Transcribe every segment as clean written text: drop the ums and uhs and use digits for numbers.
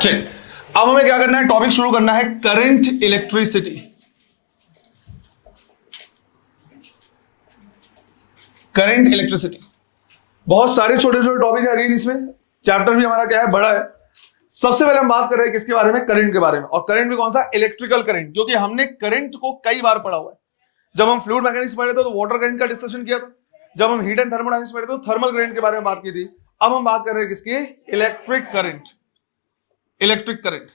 ठीक, अब हमें क्या करना है, टॉपिक शुरू करना है करंट इलेक्ट्रिसिटी। करंट इलेक्ट्रिसिटी, बहुत सारे छोटे छोटे टॉपिक है अगेन इसमें, चैप्टर भी हमारा क्या है, बड़ा है। सबसे पहले हम बात कर रहे हैं किसके बारे में, करंट के बारे में। और करंट भी कौन सा, इलेक्ट्रिकल करंट, क्योंकि हमने करंट को कई बार पढ़ा हुआ है। जब हम फ्लूइड मैकेनिक्स पढ़े थे तो वाटर करंट का डिस्कशन किया था, जब हम हीट एंड थर्मोडायनेमिक्स पढ़े थे तो थर्मल करंट के बारे में बात की थी। अब हम बात कर रहे हैं किसकी, इलेक्ट्रिक करंट। इलेक्ट्रिक करंट,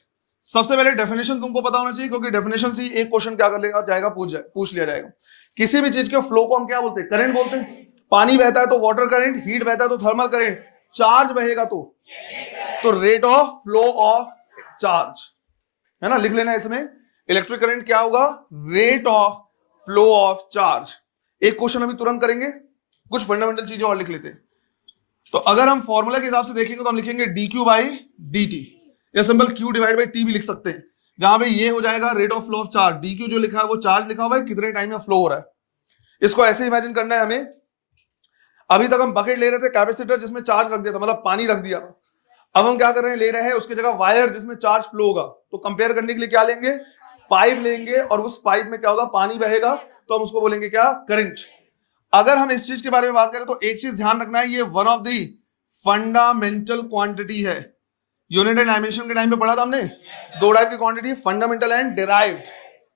सबसे पहले डेफिनेशन तुमको पता होना चाहिए, क्योंकि डेफिनेशन से एक क्वेश्चन क्या कर लेगा जाएगा, पूछ लिया जाएगा। किसी भी चीज के फ्लो को हम क्या बोलते हैं, करंट बोलते हैं। पानी बहता है तो वाटर करंट, हीट बहता है तो थर्मल करंट, चार्ज बहेगा तो rate of flow of charge, है ना, लिख लेना इसमें। इलेक्ट्रिक करंट क्या होगा, rate of flow of charge. एक क्वेश्चन अभी तुरंत करेंगे, कुछ फंडामेंटल चीजें और लिख लेते हैं। तो अगर हम फॉर्मूला के हिसाब से देखेंगे तो हम लिखेंगे dq बाई dt, या simple q divide by t भी लिख सकते हैं, जहां पे ये हो जाएगा rate of flow of charge. dq जो लिखा है वो चार्ज लिखा हुआ है, कितने टाइम में फ्लो हो रहा है। इसको ऐसे इमेजिन करना है हमें। अभी तक हम बकेट ले रहे थे, कैपेसिटर जिसमें चार्ज रख दिया था, मतलब पानी रख दिया। अब हम क्या कर रहे हैं, ले रहे हैं उसकी जगह वायर जिसमें चार्ज फ्लो होगा। तो कंपेयर करने के लिए क्या लेंगे, पाइप लेंगे, और उस पाइप में क्या होगा, पानी बहेगा, तो हम उसको बोलेंगे क्या, करंट। अगर हम इस चीज के बारे में बात करें तो एक चीज ध्यान रखना है, ये one of the fundamental quantity है। यूनिट एंड डायमेंशन के टाइम पे पढ़ा था हमने, दो टाइप की quantity, fundamental and derived.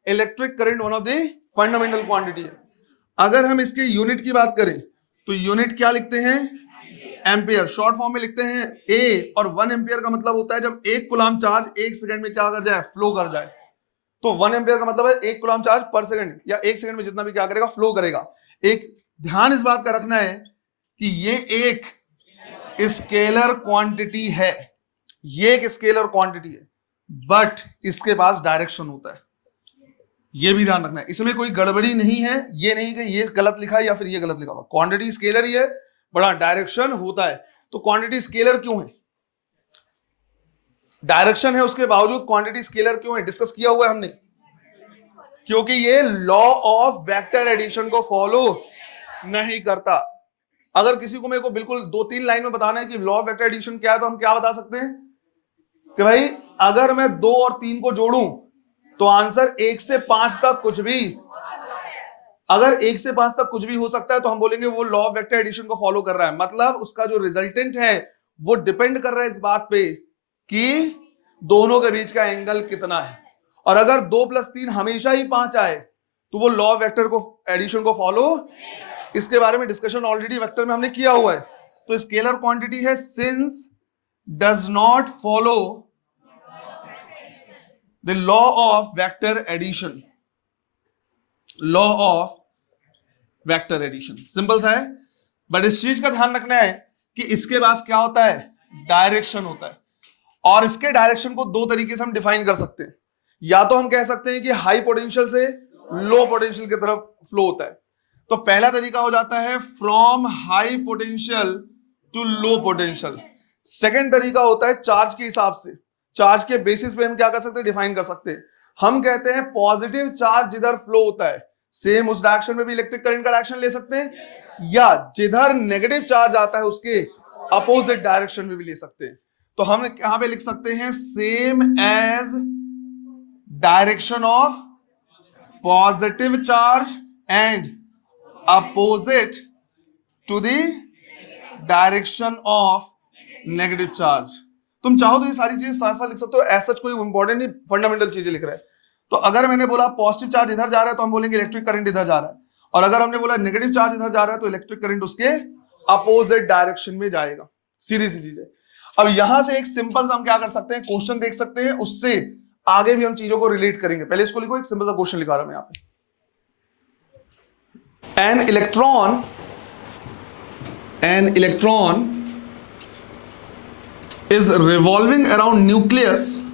Electric current one of the fundamental quantity है। अगर हम इसके यूनिट की बात करें तो यूनिट क्या लिखते हैं, एम्पियर, शॉर्ट फॉर्म में लिखते हैं ए। और 1 एम्पियर का मतलब होता है जब 1 कूलम चार्ज 1 सेकंड में क्या कर जाए, फ्लो कर जाए। तो 1 एम्पियर का मतलब है 1 कूलम चार्ज पर सेकंड, या 1 सेकंड में जितना भी क्या करेगा, फ्लो करेगा। एक ध्यान इस बात का रखना है कि ये एक स्केलर क्वांटिटी है, ये एक स्केलर क्वांटिटी है, बट इसके पास डायरेक्शन होता है। ये भी ध्यान रखना है, इसमें कोई गड़बड़ी नहीं है। ये नहीं कि ये गलत लिखा है या फिर ये गलत लिखा हुआ, क्वांटिटी स्केलर ही है, बड़ा डायरेक्शन होता है। तो क्वांटिटी स्केलर क्यों है, डायरेक्शन है उसके बावजूद क्वांटिटी स्केलर क्यों है, डिस्कस किया हुआ है हमने। क्योंकि ये लॉ ऑफ वेक्टर एडिशन को फॉलो नहीं करता। अगर किसी को मेरे को बिल्कुल 2-3 लाइन में बताना है कि लॉ ऑफ वेक्टर एडिशन क्या है, तो हम क्या बता सकते हैं कि भाई अगर मैं 2 और 3 को जोड़ूं तो आंसर 1 से 5 तक कुछ भी, अगर 1 से 5 तक कुछ भी हो सकता है, तो हम बोलेंगे वो लॉ ऑफ वेक्टर एडिशन को फॉलो कर रहा है। मतलब उसका जो रिजल्टेंट है वो डिपेंड कर रहा है इस बात पे कि दोनों के बीच का एंगल कितना है। और अगर 2 + 3 हमेशा ही 5 आए तो वो लॉ ऑफ वेक्टर को एडिशन को फॉलो, इसके बारे में डिस्कशन ऑलरेडी वेक्टर में हमने किया हुआ है। तो स्केलर क्वांटिटी है since does not follow the law of vector addition. Law of vector addition simple सा है, बट इस चीज का ध्यान रखना है कि इसके पास क्या होता है, डायरेक्शन होता है। और इसके डायरेक्शन को दो तरीके से हम डिफाइन कर सकते हैं। या तो हम कह सकते हैं कि हाई पोटेंशियल से लो पोटेंशियल की तरफ फ्लो होता है। तो पहला तरीका हो जाता है from high potential to low potential. Second तरीका होता है चार्ज के हिसाब से, चार्ज के बेसिस पे हम क्या कर सकते हैं, डिफाइन कर सकते हैं। हम कहते हैं पॉजिटिव चार्ज जिधर फ्लो होता है, सेम उस डायरेक्शन में भी इलेक्ट्रिक करंट का डायरेक्शन ले सकते हैं, या जिधर नेगेटिव चार्ज आता है उसके अपोजिट डायरेक्शन में भी ले सकते हैं। तो हम यहां पे लिख सकते हैं same as direction of positive charge and opposite to the direction of negative charge. तुम चाहो तो ये सारी चीजें साथ साथ लिख सकते हो, ऐसा कोई इंपॉर्टेंट नहीं, फंडामेंटल चीजें लिख रहे हैं। तो अगर मैंने बोला पॉजिटिव चार्ज इधर जा रहा है तो हम बोलेंगे इलेक्ट्रिक करंट इधर जा रहा है, और अगर हमने बोला नेगेटिव चार्ज इधर जा रहा है तो इलेक्ट्रिक करंट उसके अपोजिट डायरेक्शन में जाएगा। सीधी सी चीज है। अब यहां से एक सिंपल सा हम क्या कर सकते हैं, क्वेश्चन देख सकते हैं, उससे आगे भी हम चीजों को रिलेट करेंगे। पहले इसको लिखो, एक सिंपल सा क्वेश्चन लिखा रहा हूं यहां पे। An electron is revolving around nucleus.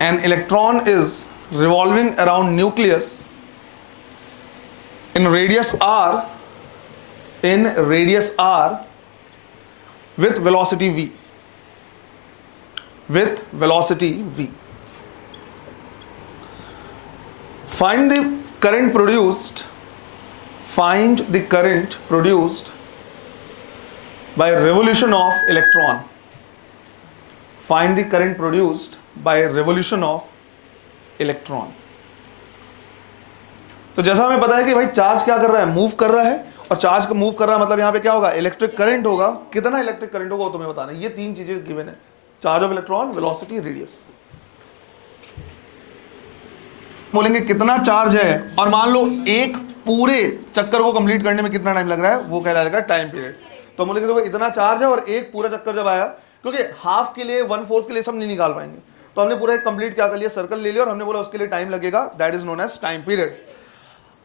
An electron is revolving around nucleus in radius r with velocity v. Find the current produced by revolution of electron. Find the current produced by revolution of electron. तो जैसा हमें पता है कि भाई charge क्या कर रहा है, मूव कर रहा है, और चार्ज को मूव कर रहा है मतलब यहां पे क्या होगा, इलेक्ट्रिक करंट होगा। कितना इलेक्ट्रिक करंट होगा वो तुम्हें बताना है। ये तीन चीजें गिवन है, charge of electron, velocity, radius. बोलेंगे कितना चार्ज है, और मान लो एक पूरे चक्कर को कंप्लीट करने में कितना टाइम लग रहा है, वो कहलाएगा टाइम पीरियड। तो हम बोलेंगे देखो इतना चार्ज है और एक पूरा चक्कर जब आया, क्योंकि हाफ के लिए 1/4 के लिए सब नहीं निकाल पाएंगे, तो हमने पूरा एक कंप्लीट क्या कर लिया, सर्कल ले लिया, और हमने बोला उसके लिए टाइम लगेगा, that is known as time period.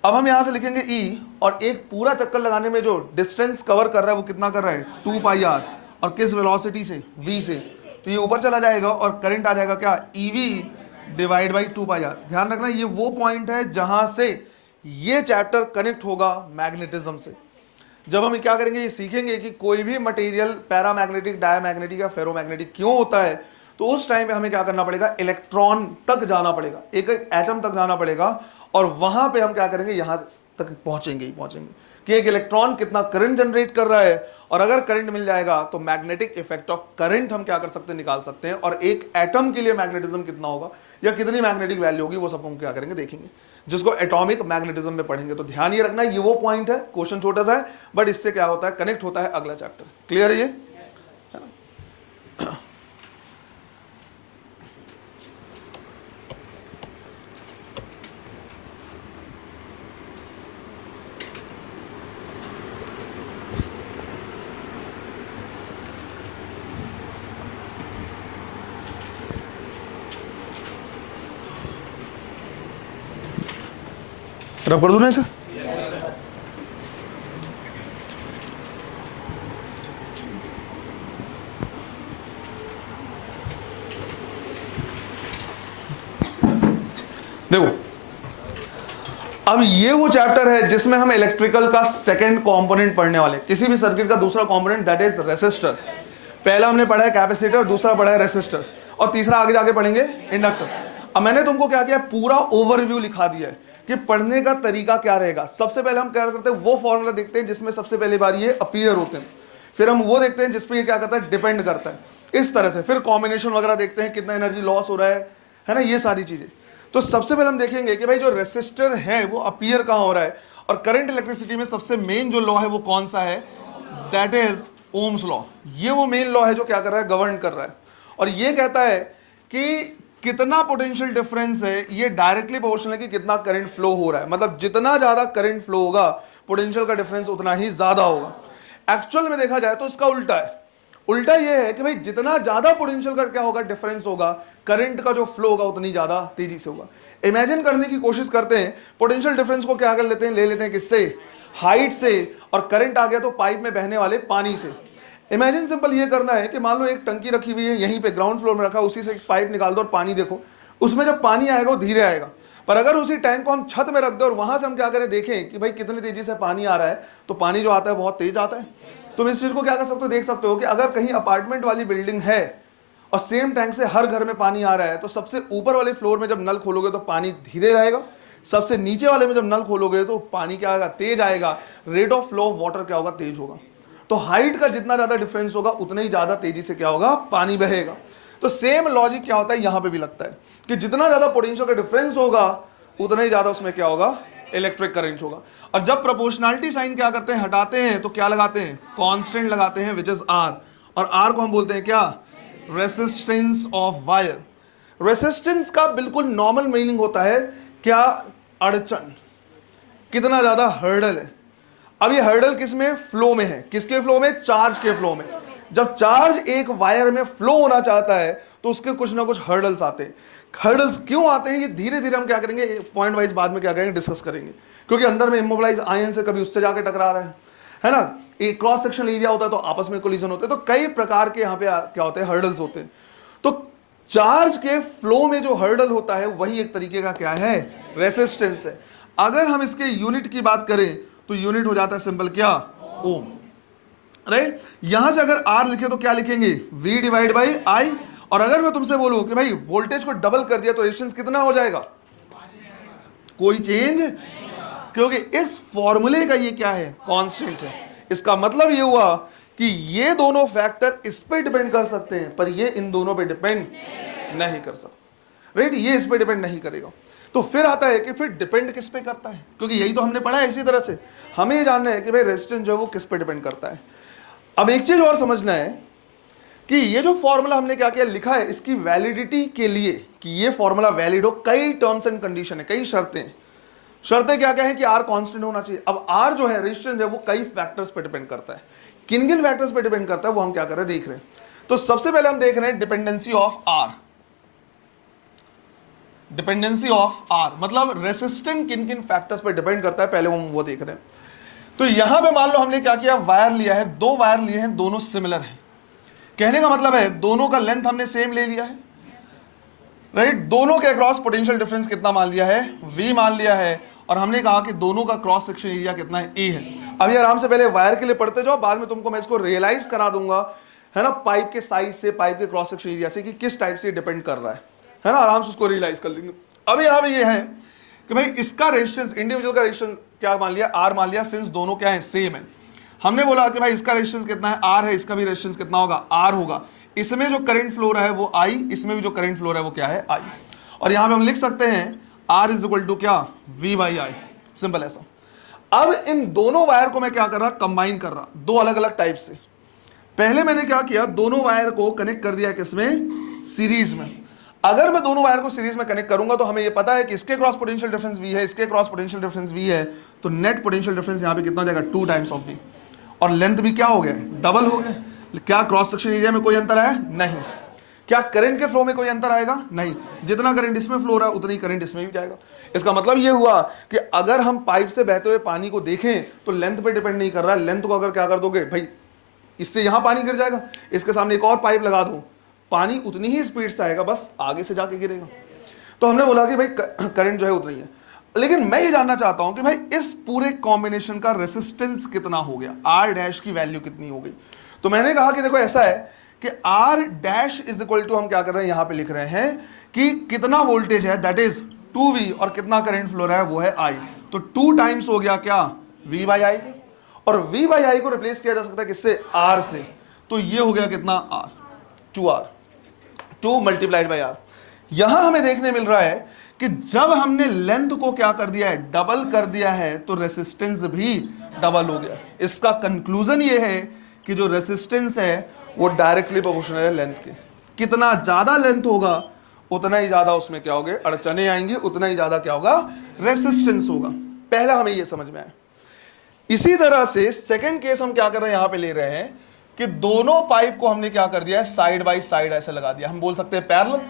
अब हम यहां से लिखेंगे E, और एक पूरा चक्कर लगाने में जो डिस्टेंस कवर कर रहा है वो कितना कर रहा है, 2πr, और किस वेलोसिटी से, v से। तो ये ऊपर चला जाएगा और करंट आ जाएगा क्या, EV डिवाइड बाई 2πr। ध्यान रखना ये वो पॉइंट है जहां से ये चैप्टर कनेक्ट होगा मैग्नेटिज्म से। जब हम क्या करेंगे, ये सीखेंगे कि कोई भी मटेरियल पैरामैग्नेटिक, डायमैग्नेटिक या फेरोमैग्नेटिक क्यों होता है, तो उस टाइम पे हमें क्या करना पड़ेगा, इलेक्ट्रॉन तक जाना पड़ेगा, एक एक एटम तक जाना पड़ेगा, और वहां पे हम क्या करेंगे, यहां तक पहुंचेंगे ही पहुंचेंगे कि एक इलेक्ट्रॉन कितना करंट जनरेट कर रहा है, और अगर करंट मिल जाएगा तो मैग्नेटिक इफेक्ट ऑफ करंट हम क्या कर सकते हैं, निकाल सकते हैं, और एक एटम के लिए मैग्नेटिज्म कितना होगा या कितनी मैग्नेटिक वैल्यू होगी, वो सब हम क्या करेंगे, देखेंगे, जिसको एटॉमिक मैग्नेटिज्म में पढ़ेंगे। तो ध्यान ये रखना, ये वो पॉइंट है, क्वेश्चन छोटा सा है, बट इससे क्या होता है, कनेक्ट होता है अगला चैप्टर। क्लियर है ये? रब कर दूं ना इसे? देखो अब ये वो चैप्टर है जिसमें हम इलेक्ट्रिकल का सेकंड कंपोनेंट पढ़ने वाले, किसी भी सर्किट का दूसरा कंपोनेंट, दैट इज रेसिस्टर। पहला हमने पढ़ा है कैपेसिटर, दूसरा पढ़ा है रेसिस्टर, और तीसरा आगे जाके पढ़ेंगे इंडक्टर। अब मैंने तुमको क्या किया, पूरा ओवरव्यू लिखा दिया है कि पढ़ने का तरीका क्या रहेगा। सबसे पहले हम क्या करते हैं, वो फॉर्मूला देखते हैं जिसमें सबसे पहली बार ये अपीयर होते हैं, फिर हम वो देखते हैं जिसपे ये क्या करता है, डिपेंड करता है, इस तरह से। फिर कॉम्बिनेशन वगैरह देखते हैं, कितना एनर्जी लॉस हो रहा है ना, ये सारी चीजें। तो सबसे पहले हम देखेंगे कि भाई जो रेसिस्टर है वो अपीयर कहां हो रहा है, और करंट इलेक्ट्रिसिटी में सबसे मेन जो लॉ है वो कौन सा है, दैट इज ओम्स लॉ। ये वो मेन लॉ है जो क्या कर रहा है, गवर्न कर रहा है, और ये कहता है कि कितना पोटेंशियल डिफरेंस है ये डायरेक्टली प्रोपोर्शनल है कि कितना करंट फ्लो हो रहा है। मतलब जितना ज्यादा करंट फ्लो होगा पोटेंशियल का डिफरेंस उतना ही ज्यादा होगा। एक्चुअल में देखा जाए तो इसका उल्टा है। उल्टा ये है कि भाई जितना ज्यादा पोटेंशियल का क्या होगा, डिफरेंस होगा, करंट का जो फ्लो होगा उतनी ज्यादा तेजी से होगा। इमेजिन करने की कोशिश करते हैं, पोटेंशियल डिफरेंस को क्या कर लेते हैं, ले लेते हैं किससे, हाइट से, और करंट आ गया तो पाइप में बहने वाले पानी से। इमेजिन सिंपल ये करना है कि मान लो एक टंकी रखी हुई है यहीं पे ग्राउंड फ्लोर में रखा, उसी से एक पाइप निकाल दो और पानी देखो, उसमें जब पानी आएगा वो धीरे आएगा। पर अगर उसी टैंक को हम छत में रख दो और वहां से हम क्या करें, देखें कि भाई कितनी तेजी से पानी आ रहा है, तो पानी जो आता है बहुत तेज आता है। तुम इस चीज को क्या कर सकते हो, देख सकते हो कि अगर कहीं अपार्टमेंट वाली बिल्डिंग है और सेम टैंक से हर घर में पानी आ रहा है, तो सबसे ऊपर वाले फ्लोर में जब नल खोलोगे तो पानी धीरे रहेगा, सबसे नीचे वाले में जब नल खोलोगे तो पानी क्या आएगा, तेज आएगा, rate of flow of water क्या होगा, तेज होगा। तो हाइट का जितना ज्यादा डिफरेंस होगा उतना ही ज्यादा तेजी से क्या होगा, पानी बहेगा। तो सेम लॉजिक क्या होता है यहां पे भी लगता है कि जितना ज्यादा पोटेंशियल का डिफरेंस होगा उतना ही ज्यादा उसमें क्या होगा, इलेक्ट्रिक करंट होगा। और जब प्रोपोर्शनलिटी साइन क्या करते हैं, हटाते हैं, तो क्या लगाते हैं, कांस्टेंट लगाते हैं, विच इज आर, और आर को हम बोलते हैं क्या, रेसिस्टेंस ऑफ वायर। रेसिस्टेंस का बिल्कुल नॉर्मल मीनिंग होता है क्या, अड़चन, कितना ज्यादा हर्डल है। अब ये हर्डल किस में, फ्लो में है, किसके फ्लो में, चार्ज के फ्लो में। जब चार्ज एक वायर में फ्लो होना चाहता है तो उसके कुछ ना कुछ हर्डल्स आते हैं। हर्डल्स क्यों आते हैं, ये धीरे धीरे हम क्या करेंगे, पॉइंट वाइज बाद में क्या करेंगे, डिस्कस करेंगे, क्योंकि अंदर में इमोबिलाइज आयन से कभी उससे जाके टकरा रहा है ना, एक क्रॉस सेक्शन एरिया होता है तो आपस में कोलिजन होते हैं, तो कई प्रकार के यहाँ पे क्या होते हैं, हर्डल्स होते हैं। तो चार्ज के फ्लो में जो हर्डल होता है वही एक तरीके का क्या है, रेसिस्टेंस है। अगर हम इसके यूनिट की बात करें तो यूनिट हो जाता है सिंपल क्या, ओम, राइट। यहां से अगर आर लिखे तो क्या लिखेंगे, वी डिवाइड बाई आई। और अगर मैं तुमसे बोलूं कि भाई वोल्टेज को डबल कर दिया तो रेजिस्टेंस कितना हो जाएगा, कोई चेंज, क्योंकि इस फॉर्मूले का ये क्या है, कांस्टेंट है। इसका मतलब ये हुआ कि ये दोनों फैक्टर इस पे डिपेंड कर सकते हैं पर ये इन दोनों पे डिपेंड नहीं कर सकते, राइट, ये इस पे डिपेंड नहीं करेगा। तो फिर आता है कि फिर डिपेंड किस पे करता है, क्योंकि यही तो हमने पढ़ा है। इसी तरह से हमें ये जानना है कि भाई रेजिस्टेंस जो है वो किस पे डिपेंड करता है। अब एक चीज और समझना है कि ये जो फॉर्मूला हमने क्या किया लिखा है, इसकी वैलिडिटी के लिए कि ये फॉर्मूला वैलिड हो, कई टर्म्स एंड कंडीशन है, कई शर्तें। शर्तें क्या क्या है कि आर कांस्टेंट होना चाहिए। अब आर जो है रेजिस्टेंस है वो कई फैक्टर्स पे डिपेंड करता है। किन किन फैक्टर्स पे डिपेंड करता है वो हम क्या कर रहे हैं देख रहे हैं। तो सबसे पहले हम देख रहे हैं dependency of R. Dependency of R मतलब रेसिस्टेंस किन किन फैक्टर्स पे डिपेंड करता है, पहले हम वो देख रहे हैं। तो यहां पे मान लो हमने क्या किया, वायर लिया है, दो वायर लिए हैं, दोनों सिमिलर हैं। कहने का मतलब है दोनों का लेंथ हमने सेम ले लिया है, राइट। दोनों के अक्रॉस पोटेंशियल डिफरेंस कितना मान लिया है, V मान लिया है। और हमने कहा कि दोनों का क्रॉस सेक्शन एरिया कितना है, A है। अभी आराम से पहले वायर के लिए पढ़ते जाओ, बाद में तुमको मैं इसको रियलाइज करा दूंगा, है ना, पाइप के साइज से, पाइप के क्रॉस सेक्शन एरिया से कि किस टाइप से डिपेंड कर रहा है ना, आराम से उसको रियलाइज कर लेंगे। अब यहाँ पे ये है कि भाई इसका रेजिस्टेंस, इंडिविजुअल का रेजिस्टेंस क्या मान लिया, R मान लिया, सिंस दोनों क्या है, सेम है। हमने बोला कि भाई इसका रेजिस्टेंस कितना है, R है, इसका भी रेजिस्टेंस कितना होगा, R होगा। इसमें जो करंट फ्लो रहा है वो I, इसमें भी जो करंट फ्लो रहा है वो क्या है, I। और यहां पे हम लिख सकते हैं R इज इक्वल टू क्या, V बाई I, सिंपल ऐसा। अब इन दोनों वायर को मैं क्या कर रहा, कंबाइन कर रहा, दो अलग अलग टाइप से। पहले मैंने क्या किया, दोनों वायर को कनेक्ट कर दिया किसमें, सीरीज में। अगर मैं दोनों वायर को सीरीज में कनेक्ट करूंगा तो हमें ये पता है कि इसके क्रॉस पोटेंशियल डिफरेंस V है, इसके क्रॉस पोटेंशियल डिफरेंस V है, तो नेट पोटेंशियल डिफरेंस यहां पे कितना हो जाएगा, 2 टाइम्स ऑफ V। और लेंथ भी क्या हो गया, डबल हो गया। क्या क्रॉस सेक्शन एरिया में कोई अंतर आया, नहीं। क्या करंट के फ्लो में कोई अंतर आएगा, नहीं। जितना करंट इसमें फ्लो रहा है उतना ही करंट इसमें भी जाएगा। इसका मतलब ये हुआ कि अगर हम पाइप से बहते हुए पानी को देखें तो लेंथ पे डिपेंड नहीं कर रहा है। लेंथ को अगर क्या कर दोगे भाई, इससे यहां पानी गिर जाएगा, इसके सामने एक और पाइप लगा दो, पानी उतनी ही स्पीड से आएगा, बस आगे से जाके गिरेगा। तो हमने बोला कि भाई करंट जो है उतनी है। लेकिन मैं ये जानना चाहता हूं कि भाई इस पूरे कॉम्बिनेशन का रेसिस्टेंस कितना हो गया, R डैश की वैल्यू कितनी हो गई। तो मैंने कहा कि देखो ऐसा है कि R dash is equal to, हम क्या कर रहे हैं यहां पे लिख रहे हैं कि कितना वोल्टेज है, दैट इज 2V, और कितना करंट फ्लो रहा है वो है I। तो 2 टाइम्स हो गया क्या, V बाई I के। और V बाई I को रिप्लेस किया जा सकता है किससे, R से। तो ये हो गया कितना, R, 2R, 2 multiplied by R। यहां हमें देखने मिल रहा है कि जब हमने लेंथ को क्या कर दिया है, डबल कर दिया है, तो रेसिस्टेंस भी डबल हो गया। इसका कंक्लूजन ये है कि जो रेसिस्टेंस है वो डायरेक्टली प्रोपोर्शनल है लेंथ के। कितना ज्यादा लेंथ होगा उतना ही ज्यादा उसमें क्या होगा, अड़चने आएंगी, उतना ही ज्यादा क्या होगा, रेसिस्टेंस होगा। पहला हमें ये समझ में आया। इसी तरह से सेकंड केस हम क्या कर रहे हैं, यहां पे ले रहे हैं कि दोनों पाइप को हमने क्या कर दिया है, साइड बाय साइड ऐसे लगा दिया। हम बोल सकते हैं पैरेलल।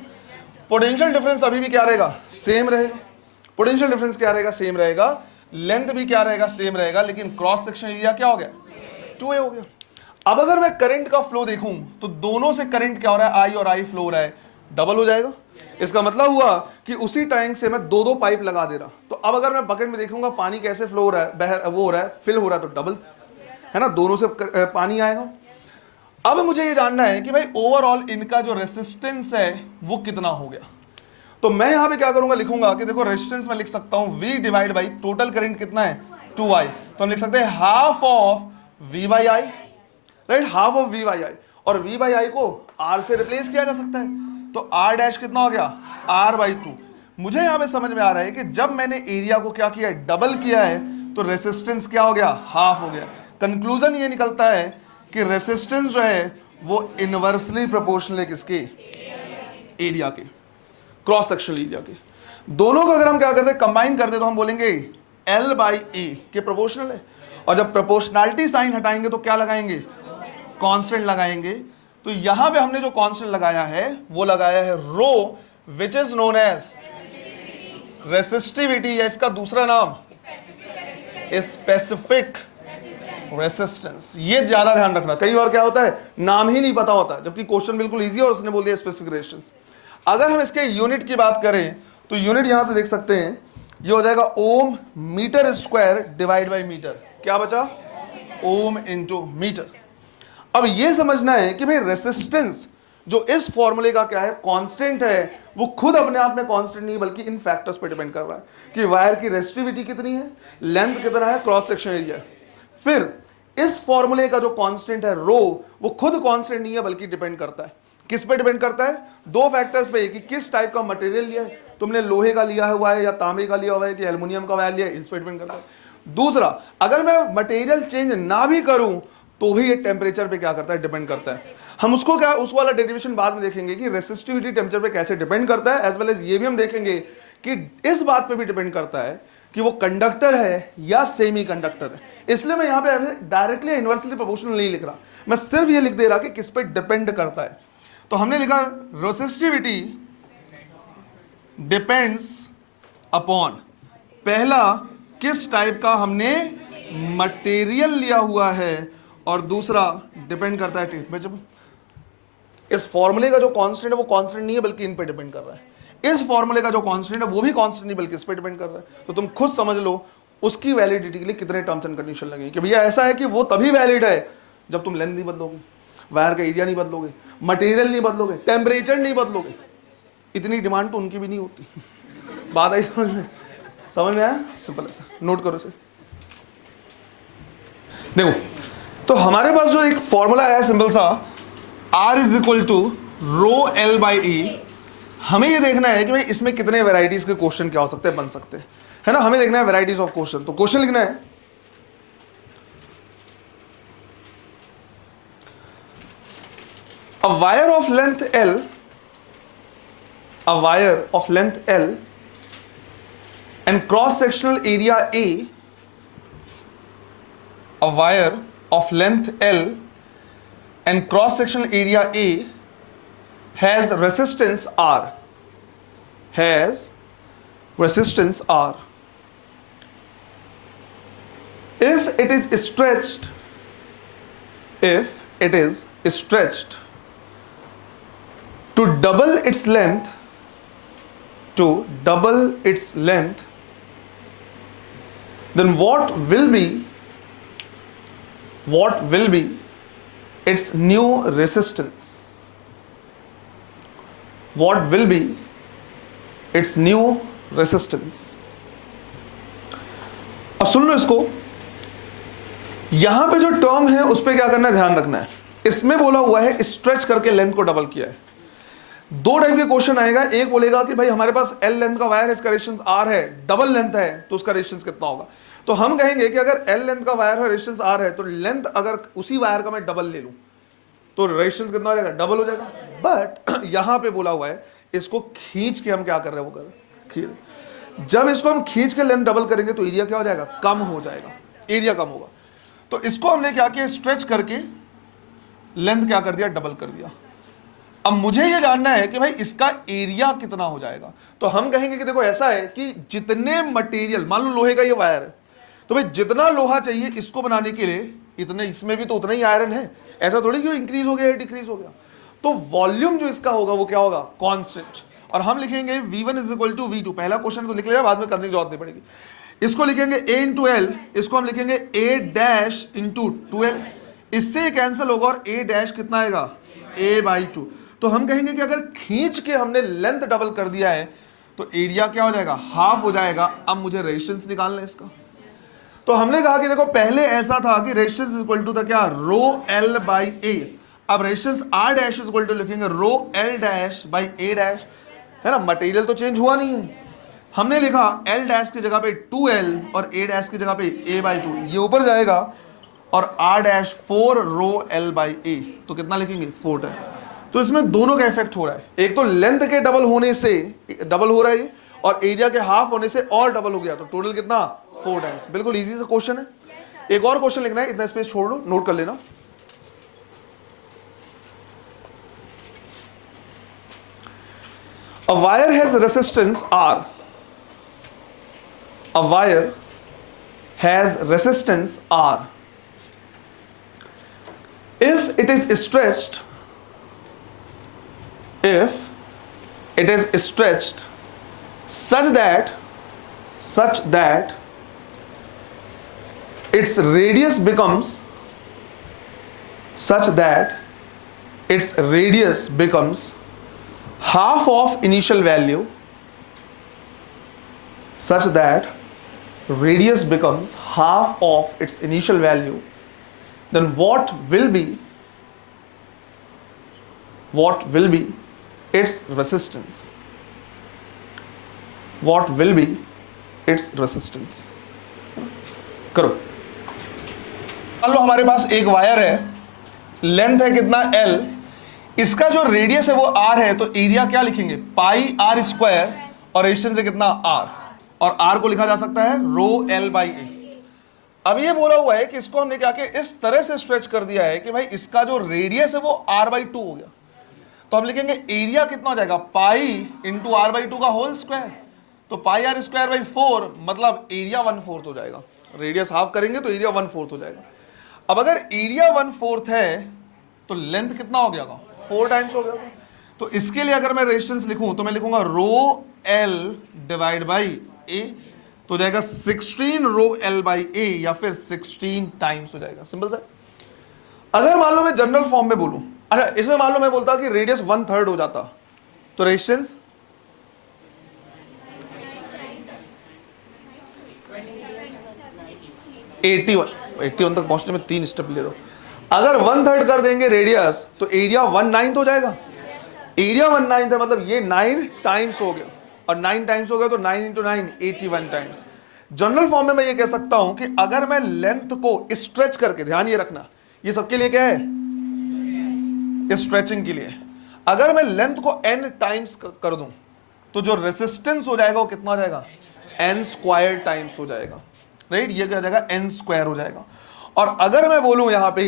पोटेंशियल डिफरेंस अभी भी क्या रहेगा, सेम रहेगा। पोटेंशियल डिफरेंस क्या रहेगा, सेम रहेगा। लेंथ भी क्या रहेगा, सेम रहेगा। लेकिन क्रॉस सेक्शन एरिया क्या हो गया, 2A हो गया। अब अगर मैं करंट का फ्लो देखूं तो दोनों से करंट क्या हो रहा है, I और I फ्लो हो रहा है, डबल हो जाएगा। इसका मतलब हुआ कि उसी टैंक से मैं दो पाइप लगा दे रहा। तो अब अगर मैं बकेट में देखूंगा पानी कैसे फ्लो हो रहा है, वो हो रहा है, फिल हो रहा है, तो डबल है ना, दोनों से पानी आएगा। अब मुझे ये जानना है कि भाई ओवरऑल इनका जो रेसिस्टेंस है वो कितना हो गया। तो मैं यहां पे क्या करूंगा, लिखूंगा कि देखो रेजिस्टेंस में लिख सकता हूं V divide by total current कितना है, 2I। तो हम लिख सकते हैं half of V by I, right, half of V by I। और V बाई I को R से रिप्लेस किया जा सकता है। तो R डैश कितना हो गया, R बाई 2। मुझे यहां पे समझ में आ रहा है कि जब मैंने एरिया को क्या किया है, डबल किया है, तो रेसिस्टेंस क्या हो गया, हाफ हो गया। कंक्लूजन ये निकलता है कि रेसिस्टेंस जो है वो इनवर्सली प्रोपोर्शनल है किसके, एरिया के, क्रॉस सेक्शनल एरिया के। दोनों को अगर हम क्या करते हैं, कंबाइन करते तो हम बोलेंगे L बाई A के प्रोपोर्शनल है। और जब प्रोपोर्शनैलिटी साइन हटाएंगे तो क्या लगाएंगे, कांस्टेंट लगाएंगे। तो यहां पे हमने जो कांस्टेंट लगाया है वो लगाया है rho, which is known as resistivity, या इसका दूसरा नाम स्पेसिफिक रेसिस्टेंस। ये ज्यादा ध्यान रखना, कई बार क्या होता है नाम ही नहीं पता होता, जबकि क्वेश्चन बिल्कुल इजी है और उसने बोल दिया स्पेसिफिक रेजिस्टेंस। अगर हम इसके यूनिट की बात करें तो यूनिट यहां से देख सकते हैं, ये हो जाएगा ohm metre square divide by metre. क्या बचा, ओम इनटू मीटर। अब ये समझना है कि भाई रेसिस्टेंस जो इस फॉर्मूले का क्या है, कांस्टेंट है, वो खुद अपने आप में कांस्टेंट नहीं बल्कि इन फैक्टर्स पे डिपेंड कर रहा है कि वायर की रेजिस्टिविटी कितनी है, लेंथ कितना है, क्रॉस सेक्शन एरिया। फिर इस फॉर्मूले का जो कांस्टेंट है रो, वो खुद कांस्टेंट नहीं है बल्कि डिपेंड करता है किस पे डिपेंड करता है? दो फैक्टर्स पे, कि किस टाइप का मटेरियल लिया है तुमने, लोहे का लिया हुआ है या तांबे का लिया हुआ है कि एल्युमिनियम का वायर लिया है, इस पे डिपेंड करता है। दूसरा, अगर मैं मटेरियल चेंज ना भी करूं तो भी ये टेम्परेचर पे क्या करता है? डिपेंड करता है। हम उसको क्या, उस वाला डेरिवेशन बाद में देखेंगे कि रेसिस्टिविटी टेम्परेचर पे कैसे डिपेंड करता है, एज वेल एज ये भी हम देखेंगे कि इस बात पे भी डिपेंड करता है कि वो कंडक्टर है या सेमी कंडक्टर है। इसलिए मैं यहां पे डायरेक्टली इनवर्सली प्रोपोर्शनल नहीं लिख रहा, मैं सिर्फ ये लिख दे रहा कि किस पे डिपेंड करता है। तो हमने लिखा रेसिस्टिविटी डिपेंड्स अपॉन, पहला किस टाइप का हमने मटेरियल लिया हुआ है, और दूसरा डिपेंड करता है टेम्परेचर। इस फॉर्मूले का जो कांस्टेंट है वो कांस्टेंट नहीं है बल्कि इन पे डिपेंड कर रहा है। इस फॉर्मूले का जो कांस्टेंट है वो भी कांस्टेंट नहीं बल्कि इस पे डिपेंड कर रहा है। तो तुम खुद समझ लो उसकी वैलिडिटी के लिए कितने टर्म्स एंड कंडीशन लगेंगे कि भैया ऐसा है कि वो तभी वैलिड है जब तुम लेंथ नहीं बदलोगे, वायर का एरिया नहीं बदलोगे, मटेरियल नहीं बदलोगे, टेम्परेचर नहीं बदलोगे। इतनी डिमांड तो उनकी भी नहीं होती। बात आई समझ में? समझ में आया? सिंपल ऐसा नोट करो इसे। देखो, तो हमारे पास जो एक फॉर्मूला है सिंपल सा, R is equal to rho L by E. हमें ये देखना है कि भाई इसमें कितने वैरायटीज के क्वेश्चन क्या हो सकते हैं, बन सकते हैं, है ना। हमें देखना है वैरायटीज ऑफ क्वेश्चन। तो क्वेश्चन लिखना है a wire of length L, a wire of length L and cross sectional area A, a wire of length L and cross sectional area A has resistance R, has resistance R. If it is stretched, if it is stretched to double its length, to double its length, then what will be its new resistance? What will be its new resistance? अब सुन लो इसको, यहां पे जो term है उस पे क्या करना है, ध्यान रखना है। इसमें बोला हुआ है स्ट्रेच करके लेंथ को डबल किया है। दो टाइप के क्वेश्चन आएगा, एक बोलेगा कि भाई हमारे पास L लेंथ का वायर है, इसका रेजिस्टेंस R है, डबल लेंथ है तो उसका रेजिस्टेंस कितना होगा। तो हम कहेंगे कि अगर L लेंथ का वायर है, रेजिस्टेंस R है, तो लेंथ अगर उसी वायर का मैं डबल ले लूं तो रेजिस्टेंस कितना हो जाएगा, डबल हो जाएगा। बट यहां पे बोला हुआ है इसको खींच के हम क्या कर रहे हैं, वो कर रहे हैं। जब इसको हम खींच के लेंथ डबल करेंगे तो एरिया क्या हो जाएगा, कम हो जाएगा, एरिया कम होगा। तो इसको हमने क्या किया, स्ट्रेच करके लेंथ क्या कर दिया, डबल कर दिया। अब मुझे ये जानना है कि भाई इसका एरिया कितना हो जाएगा। तो हम कहेंगे कि देखो ऐसा है कि जितने मटेरियल, मान लो लोहे का ये वायर है, तो भाई जितना लोहा चाहिए इसको बनाने के लिए इतने, इसमें भी तो उतना ही आयरन है। ऐसा थोड़ी कि इंक्रीज हो गया या डिक्रीज हो गया। तो वॉल्यूम जो इसका होगा वो क्या होगा, कांस्टेंट। और हम लिखेंगे V1 is equal to V2। पहला क्वेश्चन तो लिख लिया, बाद में करने की जरूरत नहीं पड़ेगी। इसको लिखेंगे A इंटू L, इसको हम लिखेंगे A डैश इंटू 2L। इससे कैंसिल होगा और A डैश कितना आएगा, A बाई 2। तो हम कहेंगे कि अगर खींच के हमने लेंथ डबल कर दिया है तो एरिया क्या हो जाएगा, हाफ हो जाएगा। अब मुझे रेजिस्टेंस निकालना है इसका। तो हमने कहा कि देखो पहले ऐसा था कि रेजिस्टेंस इक्वल टू था क्या, रो एल बाई ए। अब resistance R dash equal to लिखेंगे rho L dash by A dash, है ना। मटेरियल तो चेंज हुआ नहीं है। हमने लिखा एल डैश की जगह पे 2L और ए डैश की जगह पे a बाई 2, ये ऊपर जाएगा, और R dash 4 rho L by A. तो कितना लिखेंगे, 4 टाइम। तो इसमें दोनों का इफेक्ट हो रहा है, एक तो लेंथ के डबल होने से डबल हो रहा है और एरिया के हाफ होने से और डबल हो गया। तो टोटल कितना, 4 टाइम्स। बिल्कुल इजी सा क्वेश्चन है। एक और क्वेश्चन लिखना है, इतना स्पेस छोड़ लो, नोट कर लेना। A wire has resistance R. A wire has resistance R. If it is stretched, such that its radius becomes half of initial value, such that radius becomes half of its initial value, then what will be its resistance? What will be its resistance? करो। मान लो हमारे पास एक wire है, length है कितना L, इसका जो radius है वो R है, तो एरिया क्या लिखेंगे? पाई R स्क्वायर, और रेजिस्टेंस है कितना R, और R को लिखा जा सकता है रो L बाई ए। अब ये बोला हुआ है कि इसको हमने क्या किया, इस तरह से स्ट्रेच कर दिया है कि भाई इसका जो रेडियस है वो R/2 हो गया, तो हम लिखेंगे एरिया कितना हो जाएगा? पाई इंटू R/2 का होल स्क्वायर, तो पाई R स्क्वायर बाई 4, मतलब एरिया 1/4 हो जाएगा। रेडियस हाफ करेंगे तो एरिया 1/4 हो जाएगा। अब अगर एरिया 1/4 है तो लेंथ कितना हो गया? 4 टाइम्स हो गया। तो इसके लिए अगर मैं रेजिस्टेंस लिखूं तो मैं लिखूंगा रो L डिवाइड बाई ए, तो जाएगा 16 रो L बाई ए, या फिर 16 टाइम्स हो जाएगा। सिंपल सा। अगर मान लो मैं जनरल फॉर्म में बोलूं, अच्छा इसमें मान लो मैं बोलता कि रेडियस 1/3 हो जाता, तो रेजिस्टेंस 81 तक पहुंचने में 3 स्टेप ले लो। अगर 1/3 कर देंगे रेडियस तो एरिया 1/9 हो जाएगा। एरिया 1/9 है, मतलब ये 9 टाइम्स हो गया, और 9 टाइम्स हो गया तो 9 इंटू 9 81 टाइम्स। जनरल फॉर्म में मैं ये कह सकता हूं कि अगर मैं लेंथ को स्ट्रेच करके, ध्यान ये रखना, ये सबके लिए क्या है? स्ट्रेचिंग के लिए। अगर मैं लेंथ को n टाइम्स कर दूं तो जो रेसिस्टेंस हो जाएगा वो कितना हो जाएगा? n स्क्वायर टाइम्स हो जाएगा, राइट? ये क्या हो जाएगा? n स्क्वायर हो जाएगा। और अगर मैं बोलूं यहां पे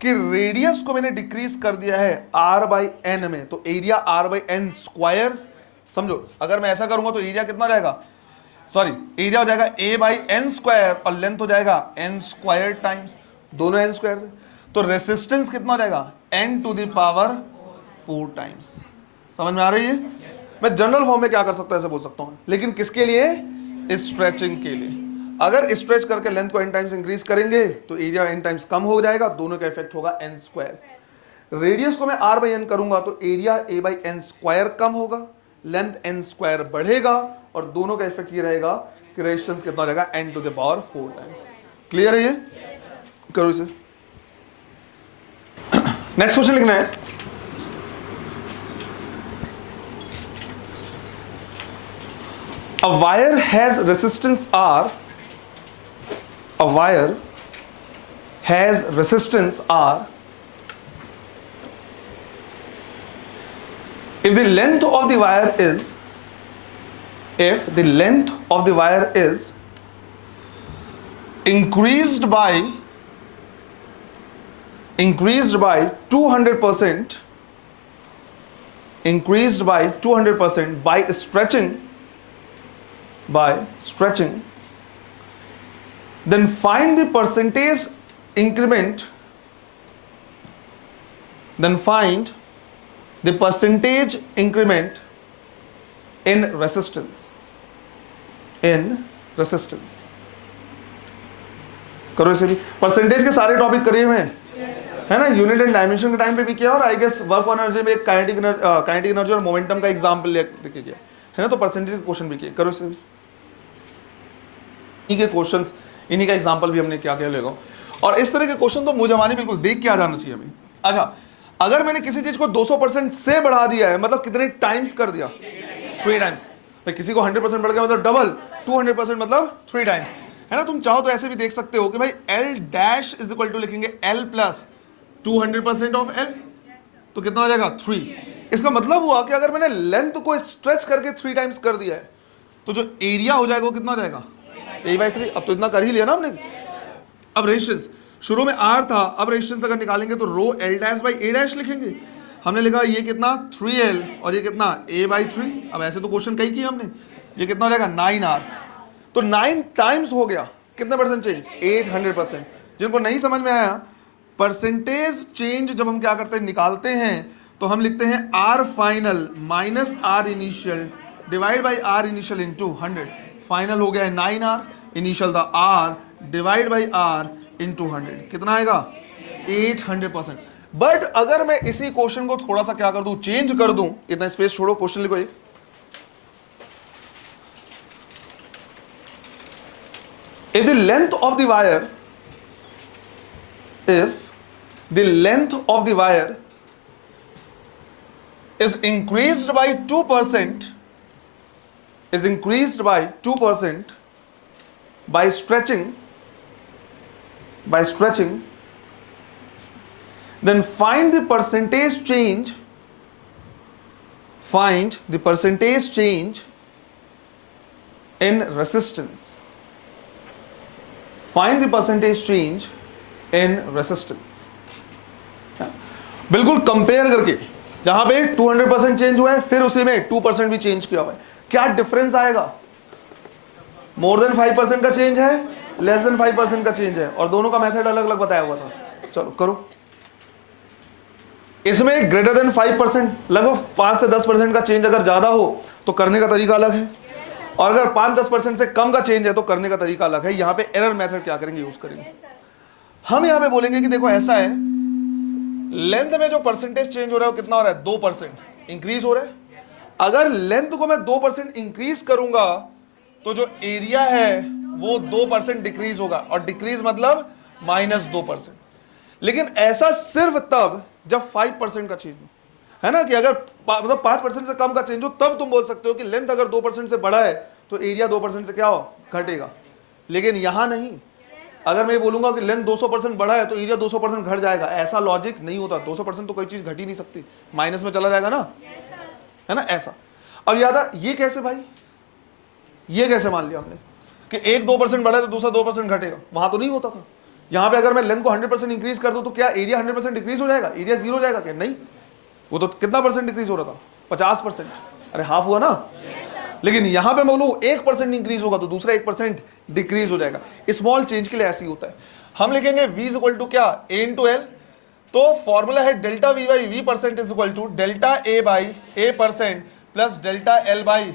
कि रेडियस को मैंने डिक्रीज कर दिया है r/n में, तो एरिया r/n स्क्वायर, समझो अगर मैं ऐसा करूंगा तो एरिया कितना जाएगा? सॉरी, एरिया हो जाएगा a/n स्क्वायर, और लेंथ हो जाएगा n स्क्वायर टाइम्स, दोनों n स्क्वायर से, तो रेसिस्टेंस कितना हो जाएगा? n to the power 4 times. समझ में आ रही है? मैं जनरल फॉर्म में क्या कर सकता हूं, ऐसे बोल सकता हूं, लेकिन किसके लिए? स्ट्रेचिंग के लिए। अगर स्ट्रेच करके लेंथ को n टाइम्स इंक्रीज करेंगे तो एरिया n टाइम्स कम हो जाएगा, दोनों का इफेक्ट होगा n स्क्वायर। रेडियस को मैं r/n करूंगा तो एरिया a/n स्क्वायर कम होगा, लेंथ n स्क्वायर बढ़ेगा, और दोनों का इफेक्ट ये रहेगा कि रेजिस्टेंस कितना हो जाएगा? n to the power 4 times. Clear है ये? करो इसे। नेक्स्ट क्वेश्चन लिखना है, a wire has resistance R, a wire has resistance R if the length of the wire is, if the length of the wire is increased by 200%, increased by 200% by stretching, then find the percentage increment, then find the percentage increment in resistance, करो इसे भी। Percentage के सारे topic करिए हुए हैं, है ना? यूनिट एंड डायमेंशन के टाइम पे भी किया, और I guess work on energy में एक काइनेटिक एनर्जी और मोमेंटम का एग्जांपल लेके किया है ना, तो परसेंटेज के क्वेश्चन भी किए। करो इसे भी, इन्हीं के क्वेश्चंस, इन्हीं का एग्जांपल भी हमने क्या क्या लेगा, और इस तरह के क्वेश्चन तो मुझे हमारी बिल्कुल देख के आ जाना चाहिए हमें। अच्छा, अगर मैंने किसी चीज को 200% से बढ़ा दिया है, मतलब कितने टाइम्स कर दिया? 3 टाइम्स। भाई किसी को 100% बढ़ गया मतलब डबल, 200% मतलब 3 टाइम्स, है ना? तुम चाहो तो ऐसे भी देख सकते हो कि भाई L dash is equal to लिखेंगे L प्लस 200% ऑफ L, तो कितना हो जाएगा? 3। इसका मतलब हुआ कि अगर मैंने लेंथ को स्ट्रेच करके 3 टाइम्स कर दिया है तो जो एरिया हो जाएगा वो कितना हो जाएगा? a/3। अब तो इतना कर ही लिया ना हमने। अब रेजिस्टेंस शुरू में R था, अब रेजिस्टेंस अगर निकालेंगे तो रो L dash by A dash लिखेंगे। हमने लिखा ये कितना? 3L, और ये कितना? a/3। अब ऐसे तो क्वेश्चन कई किए हमने, ये कितना हो जाएगा? 9R, तो 9 टाइम्स हो गया। कितने परसेंट चेंज? 800%। जिनको नहीं समझ में आया, परसेंटेज चेंज जब हम क्या करते हैं, निकालते हैं, तो हम लिखते हैं R final minus R initial divide by R initial into 100। Final हो गया है 9R, इनिशियल था R divide by R into 100। कितना आएगा? 800%। बट अगर मैं इसी क्वेश्चन को थोड़ा सा क्या कर दूं, चेंज कर दूं, इतना स्पेस छोड़ो, क्वेश्चन लिखो ये, if the length of the wire, if the length of the wire is increased by 2%, is increased by 2% by stretching, then find the percentage change, find the percentage change in resistance, find the percentage change in resistance. बिल्कुल compare करके, जहां पे 200% change हुआ है, फिर उसी में 2% भी चेंज किया हुआ है, क्या डिफरेंस आएगा? मोर देन 5% का चेंज है, लेस देन 5% का चेंज है, और दोनों का मेथड अलग अलग बताया हुआ था. चलो करो. इसमें ग्रेटर देन 5%, लगभग 5 से 10% का चेंज अगर ज्यादा हो तो करने का तरीका अलग है, और अगर 5-10% से कम का चेंज है तो करने का तरीका अलग है. यहां पे एरर मेथड क्या करेंगे, यूज करेंगे. हम यहां पे बोलेंगे कि देखो ऐसा है, लेंथ में जो परसेंटेज चेंज हो रहा है वो कितना हो रहा है? 2% इंक्रीज हो रहा है. अगर लेंथ को मैं 2% इंक्रीज करूंगा तो जो एरिया है वो 2% डिक्रीज होगा, और डिक्रीज मतलब -2%. लेकिन ऐसा सिर्फ तब जब 5% का चेंज हो, है ना, कि अगर मतलब 5% से कम का चेंज हो तब तुम बोल सकते हो कि लेंथ अगर 2% से बड़ा है तो एरिया 2% से क्या हो, घटेगा. लेकिन यहां नहीं. अगर मैं बोलूंगा कि लेंथ 200% बड़ा है तो एरिया 200% घट जाएगा, ऐसा लॉजिक नहीं होता. 200% तो कोई चीज घट ही नहीं सकती, माइनस में चला जाएगा ना, है ना, ऐसा. अब याद है, ये कैसे भाई, ये कैसे मान लिया हमने कि एक 2% बढ़ा है तो दूसरा 2% घटेगा? वहां तो नहीं होता था. यहां पे अगर मैं लेंथ को 100% इंक्रीज कर दूं तो क्या एरिया 100% डिक्रीज हो जाएगा? एरिया 0 हो जाएगा क्या? नहीं. वो तो कितना परसेंट डिक्रीज हो रहा था? 50%. अरे हाफ हुआ ना. लेकिन यहां पे मैं बोलूं 1% इंक्रीज होगा तो दूसरा 1% डिक्रीज हो जाएगा. स्मॉल चेंज के लिए ऐसे ही होता है. हम लिखेंगे v इज इक्वल टू क्या, a इंटू एल. तो फॉर्मूला है delta v by v percent is equal to delta a by a percent plus delta l by.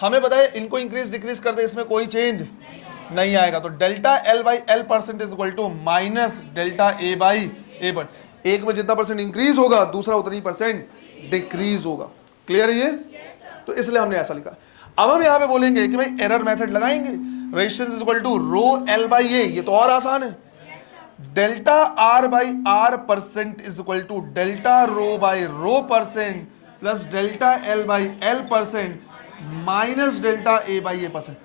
हमें पता है इनको इंक्रीज डिक्रीज कर दे, इसमें कोई चेंज नहीं आएगा. तो delta l by l percent is equal to minus delta a by a per. एक में जितना परसेंट इंक्रीज होगा दूसरा उतनी परसेंट डिक्रीज होगा. क्लियर है ये? तो इसलिए हमने ऐसा लिखा. अब हम यहां पे बोलेंगे कि भाई एरर मेथड लगाएंगे. Resistance is equal to rho L by A, ये तो और आसान है. Delta R by R percent is equal to delta rho by rho percent plus delta L by L percent minus delta A by A percent.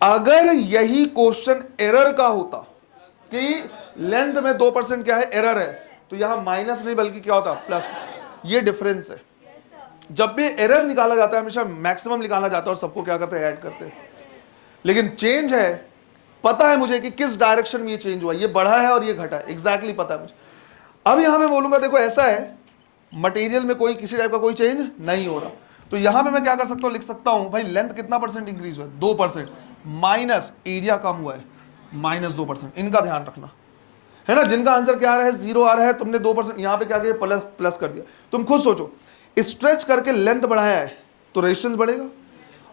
अगर यही question error का होता कि लेंथ में 2% क्या है, एरर है, तो यहां माइनस नहीं बल्कि क्या होता, प्लस. ये डिफरेंस है. जब भी एरर निकाला जाता है हमेशा मैक्सिमम निकाला जाता है और सबको क्या करते हैं, ऐड करते हैं. लेकिन चेंज है, पता है मुझे कि किस डायरेक्शन में ये चेंज हुआ, ये बढ़ा है और ये घटा है, एग्जैक्टली पता है मुझे. अब यहां मैं बोलूंगा देखो ऐसा है, मटेरियल में कोई किसी टाइप का कोई चेंज नहीं हो रहा, तो यहां पे मैं क्या कर सकता हूं, लिख सकता हूं भाई लेंथ कितना परसेंट इंक्रीज हुआ है, 2%, माइनस एरिया कम हुआ है -2%. इनका ध्यान रखना, है ना. जिनका आंसर क्या आ रहा है, 0 आ रहा है, तुमने 2% यहां पे क्या किया, प्लस प्लस कर दिया. तुम खुद सोचो, स्ट्रेच करके लेंथ बढ़ाया है तो रेजिस्टेंस बढ़ेगा,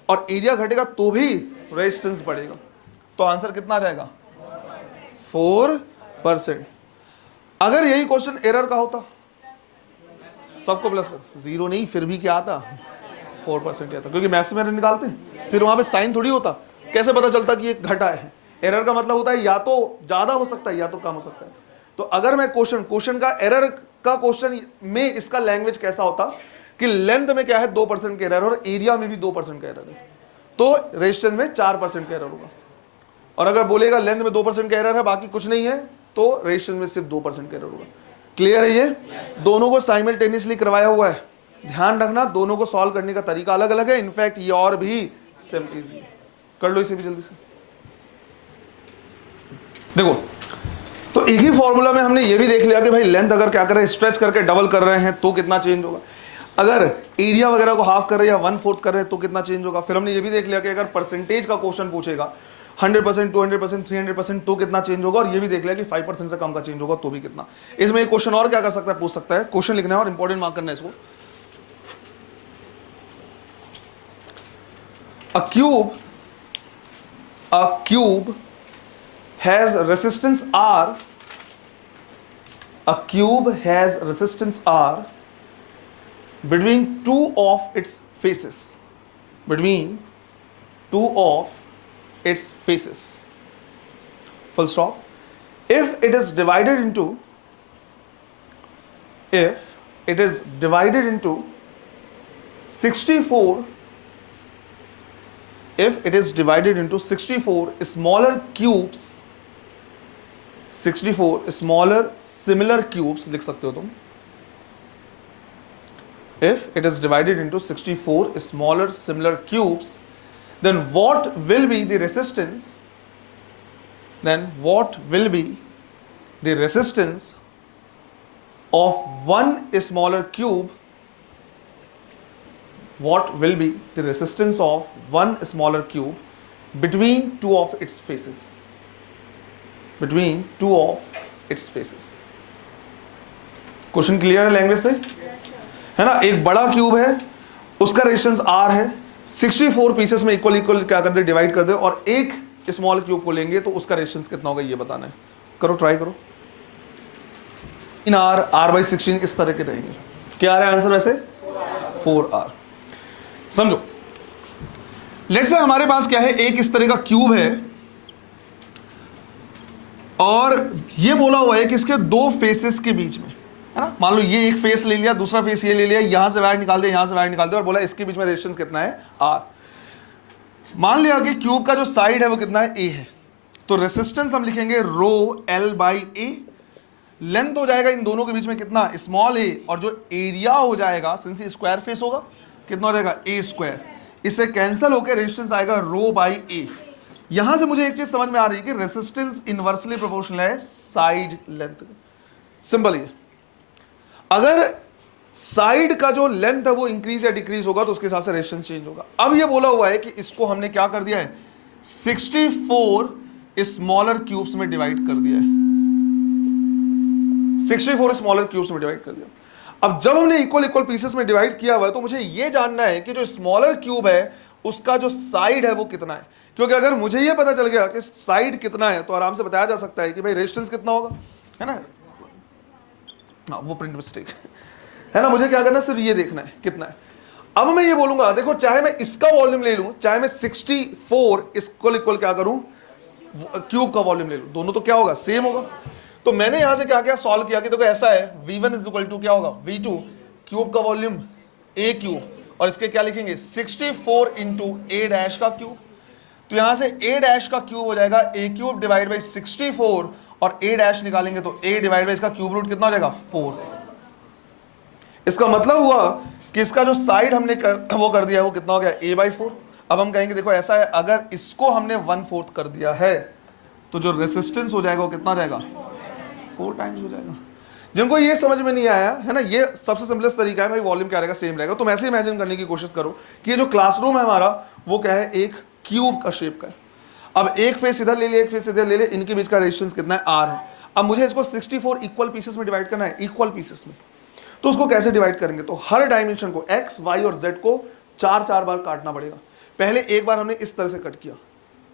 और एरिया घटेगा तो भी रेजिस्टेंस बढ़ेगा. तो आंसर कितना आ जाएगा, 4%. अगर यही क्वेश्चन एरर का होता, सबको प्लस कर, 0 नहीं, फिर भी क्या आता, 4% आता, क्योंकि मैक्सिमम एरर निकालते हैं, फिर वहां पे साइन थोड़ी होता. कैसे पता चलता कि ये घटा है? एरर का मतलब होता है या तो ज्यादा हो सकता है या तो कम हो सकता है. तो अगर मैं क्वेश्चन का एरर का क्वेश्चन में इसका लैंग्वेज कैसा होता कि लेंथ में क्या है 2% का एरर और एरिया में भी 2% का एरर है, तो रेजिस्टेंस में 4% का एरर होगा. और अगर बोलेगा लेंथ में 2% का एरर है बाकी कुछ नहीं है, तो रेजिस्टेंस में सिर्फ 2% का एरर होगा. क्लियर है ये? दोनों को साइमल्टेनियसली करवाया हुआ है. ध्यान रखना, दोनों को सॉल्व करने का तरीका अलग अलग है. इनफैक्ट ये और भी सिंपल इजी कर लो, इसे भी जल्दी से देखो. तो एक ही फॉर्मूला में हमने ये भी देख लिया कि भाई लेंथ अगर क्या कर रहे हैं, स्ट्रेच करके डबल कर रहे हैं तो कितना चेंज होगा, अगर एरिया वगैरह को हाफ कर रहे हैं या 1/4 कर रहे हैं तो कितना चेंज होगा. फिर हमने ये भी देख लिया कि अगर परसेंटेज का क्वेश्चन पूछेगा 100%, 200%, 300% तो कितना चेंज होगा, और ये भी देख लिया कि 5% से कम का चेंज होगा तो भी कितना. इसमें एक क्वेश्चन और क्या कर सकता है, पूछ सकता है, क्वेश्चन लिखना है और इंपॉर्टेंट मार्क करना है इसको. A cube has resistance R. A cube has resistance R between two of its faces. Between two of its faces. Full stop. If it is divided into if it is divided into 64, if it is divided into 64 smaller cubes, 64 smaller similar cubes लिख सकते हो तुम. If it is divided into 64 smaller similar cubes, then what will be the resistance? Then what will be the resistance of one smaller cube? What will be the resistance of one smaller cube between two of its faces? Between two of its faces. Question clear है language से? है ना? एक बड़ा cube है, उसका resistance R है, 64 pieces में इक्वल इक्वल क्या कर दे, डिवाइड कर दे, और एक स्मॉल क्यूब को लेंगे तो उसका रेजिस्टेंस कितना होगा ये बताना है. करो, ट्राई करो. इन R/16 इस तरह के रहेंगे. क्या आ रहा है आंसर वैसे? 4R. समझो, लेट्स से हमारे पास क्या है, एक इस तरह का क्यूब है और ये बोला हुआ है कि इसके दो फेसेस के बीच में, है ना, मान लो ये एक फेस ले लिया, दूसरा फेस ये ले लिया, यहां से वायर निकाल दिया, यहां से वायर निकाल दिया, और बोला इसके बीच में रेजिस्टेंस कितना है, R. मान लिया कि क्यूब का जो साइड है वो कितना है, A है, तो रेजिस्टेंस हम लिखेंगे रो L/A. लेंथ हो जाएगा इन दोनों के बीच में कितना, स्मॉल a, और जो एरिया हो जाएगा, सिंस ये स्क्वायर फेस होगा, कितना हो जाएगा, A². इससे कैंसिल होकर रेजिस्टेंस आएगा रो/A. यहां से मुझे एक चीज समझ में आ रही है कि रेजिस्टेंस इनवर्सली प्रोपोर्शनल है साइड लेंथ. सिंपल ये, अगर साइड का जो लेंथ है वो इंक्रीज या डिक्रीज होगा तो उसके हिसाब से रेजिस्टेंस चेंज होगा. अब ये बोला हुआ है कि इसको हमने क्या कर दिया है, 64 स्मॉलर क्यूब्स में डिवाइड कर दिया है. 64 स्मॉलर क्यूब्स में डिवाइड कर दिया. अब जब हमने इक्वल इक्वल पीसेस में डिवाइड किया हुआ है तो मुझे ये जानना है कि जो स्मॉलर क्यूब है उसका जो साइड है वो कितना है. क्योंकि अगर मुझे ये पता चल गया कि साइड कितना है तो आराम से बताया जा सकता है कि भाई रेजिस्टेंस कितना होगा, है ना. हाँ, वो प्रिंट मिस्टेक है ना. मुझे क्या करना है, सिर्फ ये देखना है कितना है. अब मैं ये बोलूंगा, देखो चाहे मैं इसका वॉल्यूम ले लूं, चाहे मैं 64 इक्वल इक्वल क्या करूं, क्यूब का वॉल्यूम ले लूं, दोनों तो क्या होगा, सेम होगा. तो मैंने यहां से क्या क्या सॉल्व किया कि देखो ऐसा है, V1 इज इक्वल टू क्या होगा, V2, क्यूब का वॉल्यूम A क्यूब, और इसके क्या लिखेंगे, 64 इंटू A' का क्यूब. तो यहां से A' का क्यूब हो जाएगा A क्यूब डिवाइड बाई 64, और A' निकालेंगे तो A डिवाइड बाई इसका क्यूब रूट कितना हो जाएगा, 4. इसका मतलब हुआ कि इसका जो साइड हमने वो कर दिया है वो कितना हो गया, A/4. अब हम कहेंगे देखो ऐसा है, अगर इसको हमने 1/4 कर दिया है तो जो रेजिस्टेंस हो जाएगा वो कितना हो जाएगा, 4 टाइम्स हो जाएगा. जिनको ये समझ में नहीं आया है ना, ये सबसे सिंपलेस्ट तरीका है भाई, वॉल्यूम क्या रहेगा, सेम रहेगा. तुम ऐसे इमेजिन करने की कोशिश करो कि ये जो क्लासरूम है हमारा वो क्या है, एक क्यूब का शेप का है. अब एक फेस इधर ले ले, एक फेस इधर ले ले, इनके बीच का रेजिस्टेंस कितना है, R है. अब मुझे इसको 64 इक्वल पीसेस में डिवाइड करना है, इक्वल पीसेस में. तो उसको कैसे डिवाइड करेंगे, तो हर डायमेंशन को X, Y और Z को 4 बार काटना पड़ेगा. पहले एक बार हमने इस तरह से कट किया,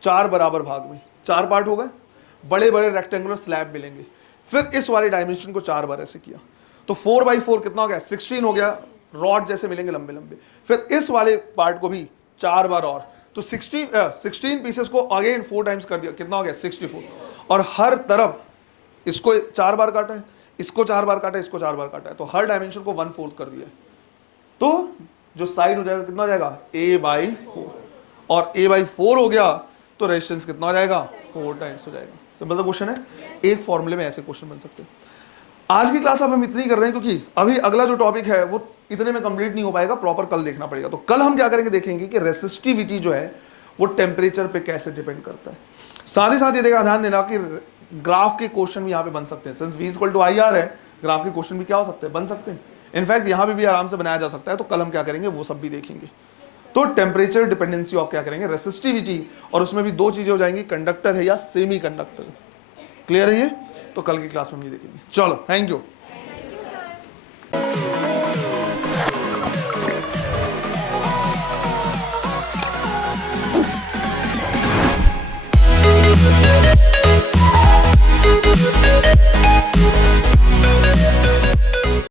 4 बराबर भाग में, 4 पार्ट हो गए, बड़े बड़े रेक्टेंगुलर स्लैब मिलेंगे. फिर इस वाले डायमेंशन को 4 बार ऐसे किया तो 4/4 कितना हो गया, 16 हो गया, रॉड जैसे मिलेंगे लंबे लंबे. फिर इस वाले पार्ट को भी 4 बार और, तो 16 पीसेस को अगेन 4 टाइम्स कर दिया, कितना हो गया, 64. और हर तरफ इसको 4 बार काटा है, इसको 4 बार काटा है, इसको 4 बार काटा है, तो हर डायमेंशन को 1/4 कर दिया. तो जो साइड हो जाएगा कितना हो जाएगा, A/4. और A/4 हो गया तो रेजिस्टेंस कितना हो जाएगा, 4 टाइम्स हो जाएगा. सिंपल सा क्वेश्चन है, एक फॉर्मूले में ऐसे क्वेश्चन बन सकते हैं. आज की क्लास अब हम इतनी कर रहे हैं क्योंकि अभी अगला जो टॉपिक है वो इतने में कंप्लीट नहीं हो पाएगा, प्रॉपर कल देखना पड़ेगा. तो कल हम क्या करेंगे, देखेंगे कि रेसिस्टिविटी जो है वो टेम्परेचर पे कैसे डिपेंड करता है. साथ ही साथ ये देखा, ध्यान देना कि ग्राफ के क्वेश्चन भी यहाँ पे बन सकते हैं. सिंस V = IR है, ग्राफ के क्वेश्चन भी क्या हो सकते हैं, बन सकते हैं. इनफैक्ट यहाँ पे भी आराम से बनाया जा सकता है. तो कल हम क्या करेंगे वो सब भी देखेंगे. तो टेम्परेचर डिपेंडेंसी ऑफ क्या करेंगे, रेसिस्टिविटी, और उसमें भी 2 चीजें हो जाएंगी, कंडक्टर है या सेमी कंडक्टर. क्लियर है ये? तो कल की क्लास में हम ये देखेंगे. चलो, थैंक यू.